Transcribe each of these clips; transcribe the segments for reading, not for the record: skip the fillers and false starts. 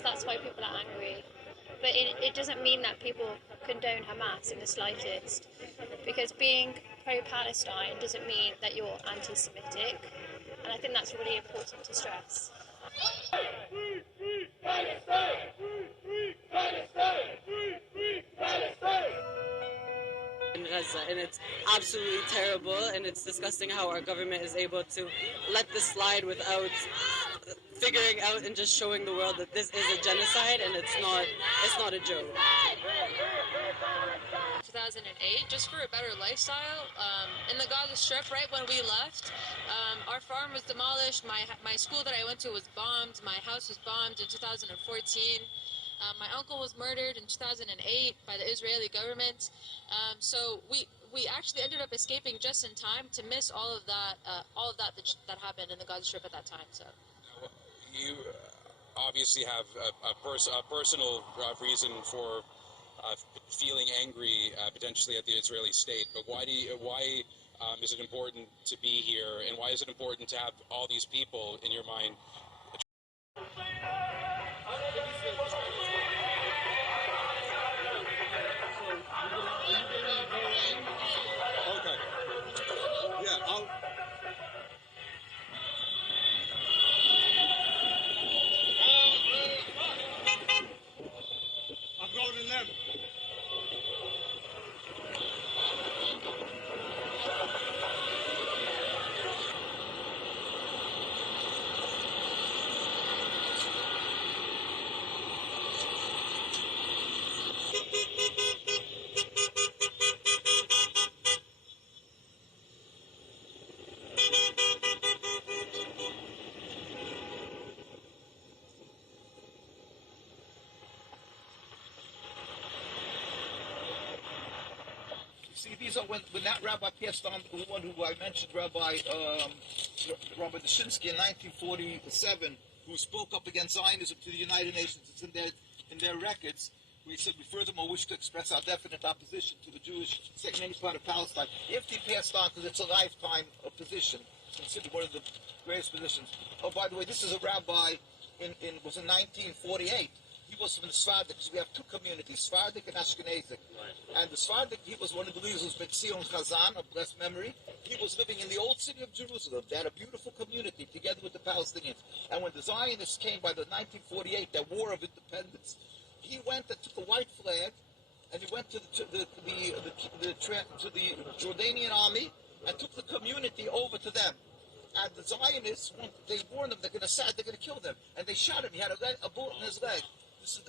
So that's why people are angry. But it doesn't mean that people condone Hamas in the slightest, because being pro-Palestine doesn't mean that you're anti-Semitic, and I think that's really important to stress. In Gaza, and it's absolutely terrible, and it's disgusting how our government is able to let this slide without figuring out and just showing the world that this is a genocide and it's not a joke. 2008, just for a better lifestyle. In the Gaza Strip, right when we left, our farm was demolished, my school that I went to was bombed, my house was bombed in 2014. My uncle was murdered in 2008 by the Israeli government. So we actually ended up escaping just in time to miss all of that happened in the Gaza Strip at that time. So you obviously have a personal reason for feeling angry potentially at the Israeli state, but why is it important to be here, and why is it important to have all these people in your mind? Okay. Yeah, I'm going to them. See, these are when that rabbi passed on, the one who I mentioned, Rabbi Dschinsky in 1947, who spoke up against Zionism to the United Nations. It's in their records. We said we furthermore wish to express our definite opposition to the Jewish state in any part of Palestine. If he passed on, because it's a lifetime position, considered one of the greatest positions. Oh, by the way, this is a rabbi was in 1948. He was from the Sephardic, because we have two communities, Sephardic and Ashkenazic. Right. And the Sephardic, he was one of the leaders of 𝕴𝖘𝖗𝖆𝑓 of blessed memory. He was living in the old city of Jerusalem. They had a beautiful community together with the Palestinians. And when the Zionists came by the 1948, that war of independence, he went and took a white flag, and he went to the Jordanian army and took the community over to them. And the Zionists, they warned them they're going to kill them, and they shot him. He had a bullet in his leg.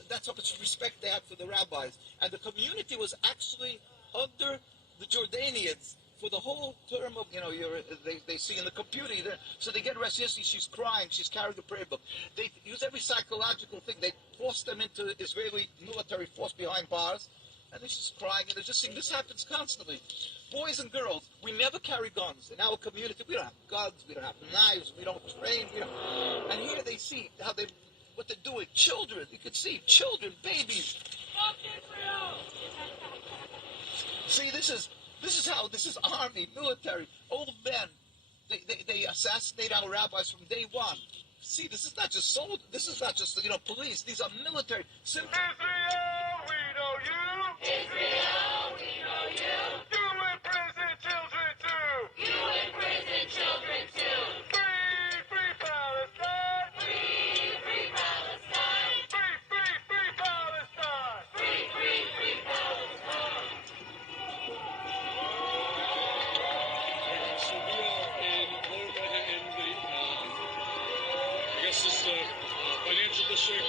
That's how much respect they had for the rabbis. And the community was actually under the Jordanians for the whole term of, they see in the computer. So they get arrested. She's crying. She's carrying the prayer book. They use every psychological thing. They force them into Israeli military force behind bars. And they're just crying. And they're just saying, this happens constantly. Boys and girls, we never carry guns. In our community, we don't have guns. We don't have knives. We don't train. And here they see what they're doing. Children, you can see children, babies. See, this is army, military, old men. They assassinate our rabbis from day one. See, this is not just soldiers. This is not just police. These are military. Israel, we know you. Israel, we know you. You imprison children too. You imprison children too. Free, free Palestine. Free, free Palestine. Free, free, free Palestine. Free, free, free Palestine. I guess this is the financial district.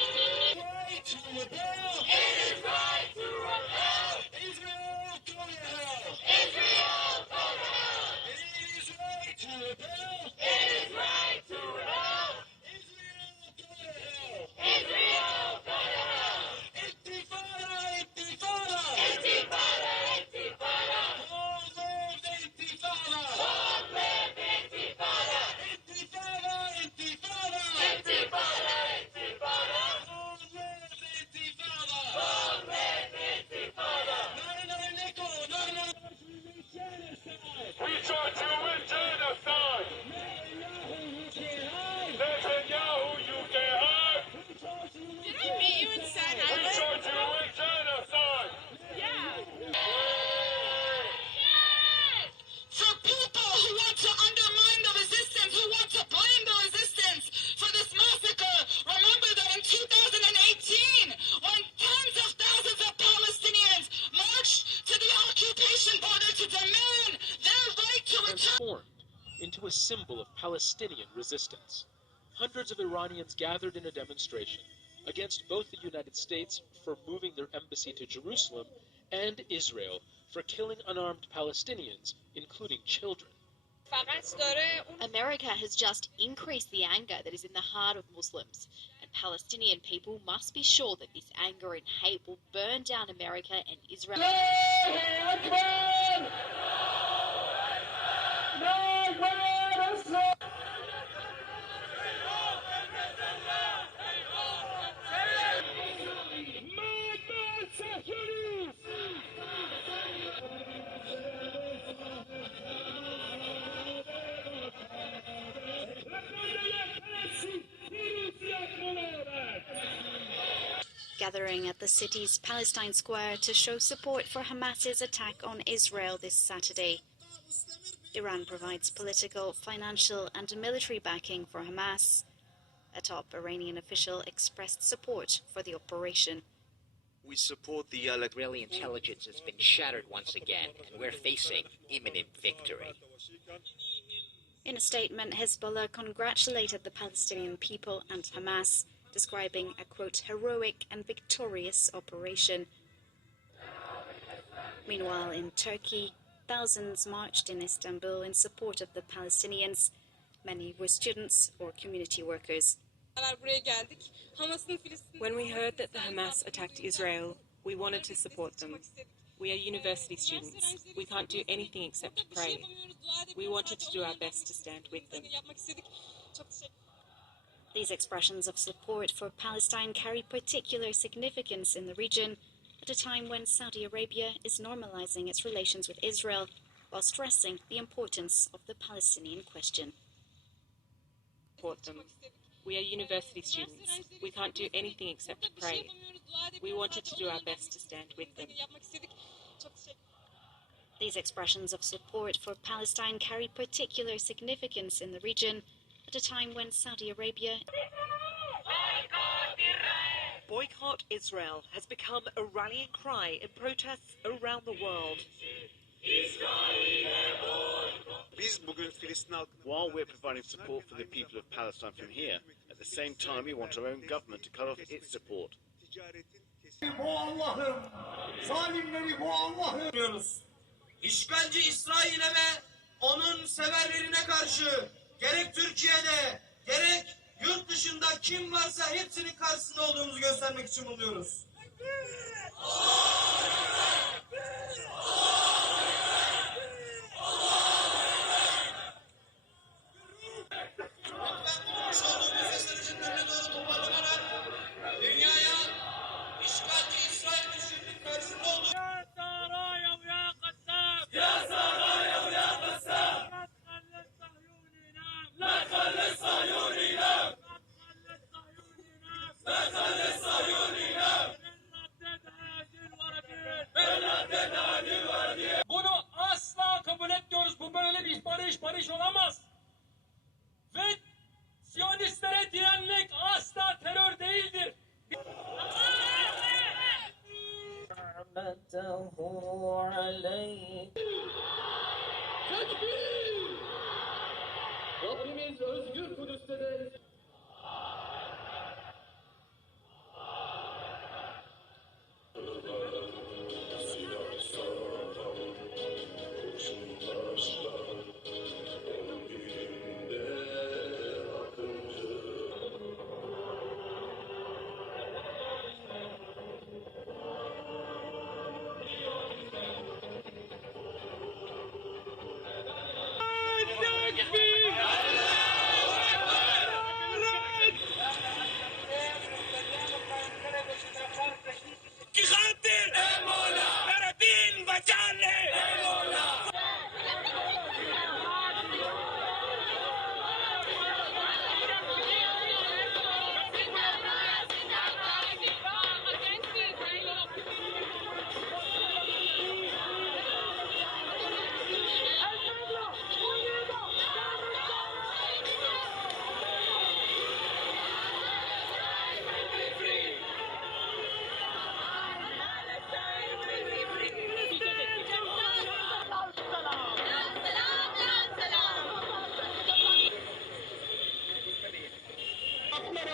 Right to rebel. It is right to rebel. Israel, go to hell. Israel, go to hell. It is right to rebel. It is right to rebel. Israel, go to hell. Israel, go to hell. Intifada, intifada. Intifada, intifada. Long live intifada. Long live intifada. Intifada, intifada. Intifada, intifada. Long live intifada. Long live intifada. Not another nickel, not another genocide. We charge you with genocide. symbol of Palestinian resistance. Hundreds of Iranians gathered in a demonstration against both the United States for moving their embassy to Jerusalem and Israel for killing unarmed Palestinians, including children. America has just increased the anger that is in the heart of Muslims, and Palestinian people must be sure that this anger and hate will burn down America and Israel. Gathering at the city's Palestine Square to show support for Hamas's attack on Israel this Saturday. Iran provides political, financial and military backing for Hamas. A top Iranian official expressed support for the operation. We support the Israeli intelligence has been shattered once again, and we're facing imminent victory. In a statement, Hezbollah congratulated the Palestinian people and Hamas, describing a, quote, heroic and victorious operation. Meanwhile, in Turkey, thousands marched in Istanbul in support of the Palestinians. Many were students or community workers. When we heard that the Hamas attacked Israel, we wanted to support them. We are university students. We can't do anything except pray. We wanted to do our best to stand with them. These expressions of support for Palestine carry particular significance in the region at a time when Saudi Arabia is normalizing its relations with Israel while stressing the importance of the Palestinian question. Support them. We are university students. We can't do anything except pray. We wanted to do our best to stand with them. These expressions of support for Palestine carry particular significance in the region at a time when Saudi Arabia... Boycott Israel has become a rallying cry in protests around the world. While we're providing support for the people of Palestine from here, at the same time we want our own government to cut off its support. İşgalci İsrail'e ve onun severlerine karşı gerek Türkiye'de gerek yurt dışında kim varsa hepsinin karşısında olduğumuzu göstermek için bulunuyoruz.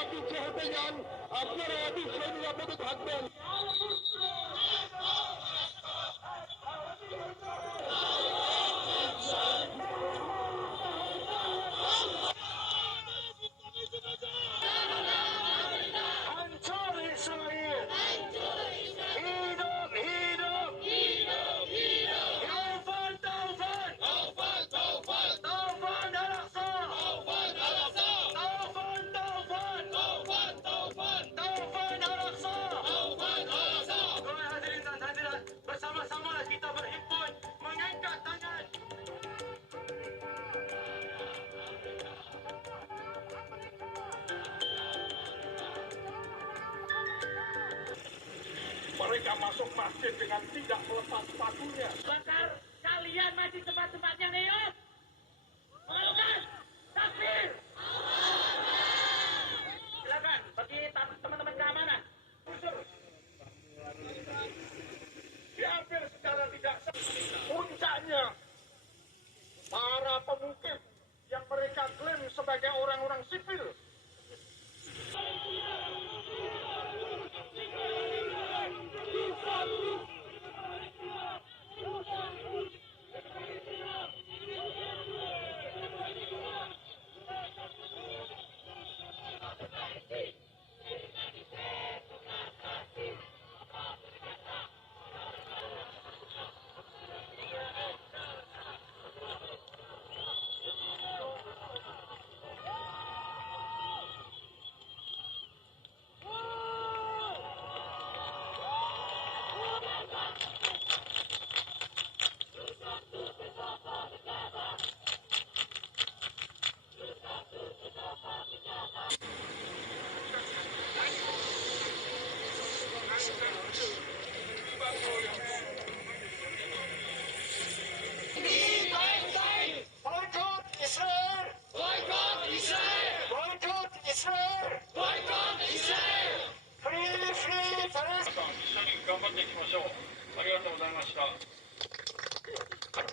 জাতি যেহেতু যান আপনারা অবশ্যই নিরাপদে থাকবেন। Mereka masuk masjid dengan tidak melepas sepatunya. Bakar kalian masih tempat-tempatnya neot. Mau kan? Takbir. Silakan bagi teman-teman keamanan. Diambil secara tidak puncaknya para pemukim yang mereka klaim sebagai orang-orang sipil.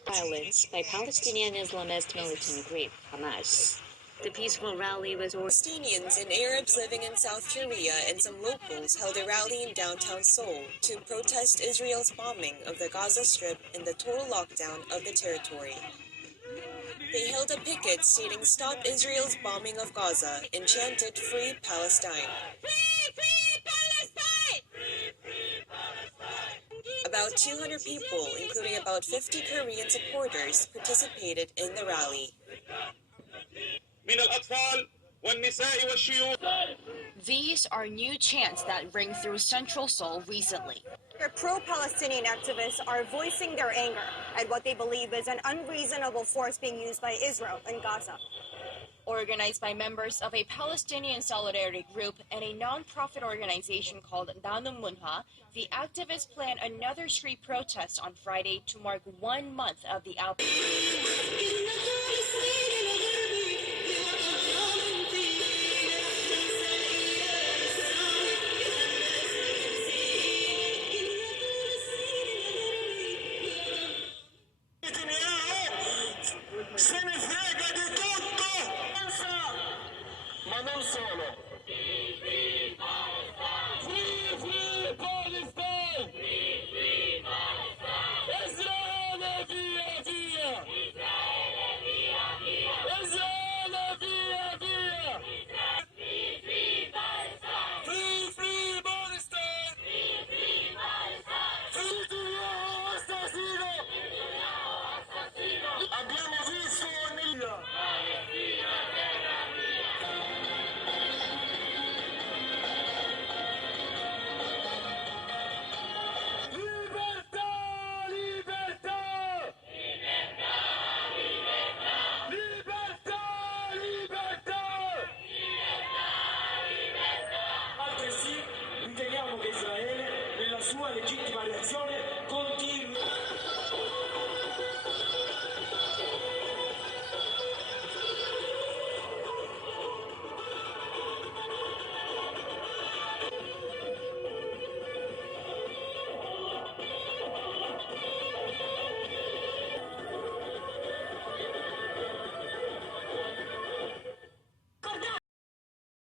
Violence by Palestinian Islamist militant group Hamas. The peaceful rally was Palestinians and Arabs living in South Korea and some locals held a rally in downtown Seoul to protest Israel's bombing of the Gaza Strip and the total lockdown of the territory. They held a picket stating "Stop Israel's bombing of Gaza" and chanted "Free Palestine." About 200 people, including about 50 Korean supporters, participated in the rally. These are new chants that ring through central Seoul recently. Pro-Palestinian activists are voicing their anger at what they believe is an unreasonable force being used by Israel in Gaza. Organized by members of a Palestinian solidarity group and a non-profit organization called 𝓟𝓻𝓸, the activists plan another street protest on Friday to mark 1 month of the outbreak.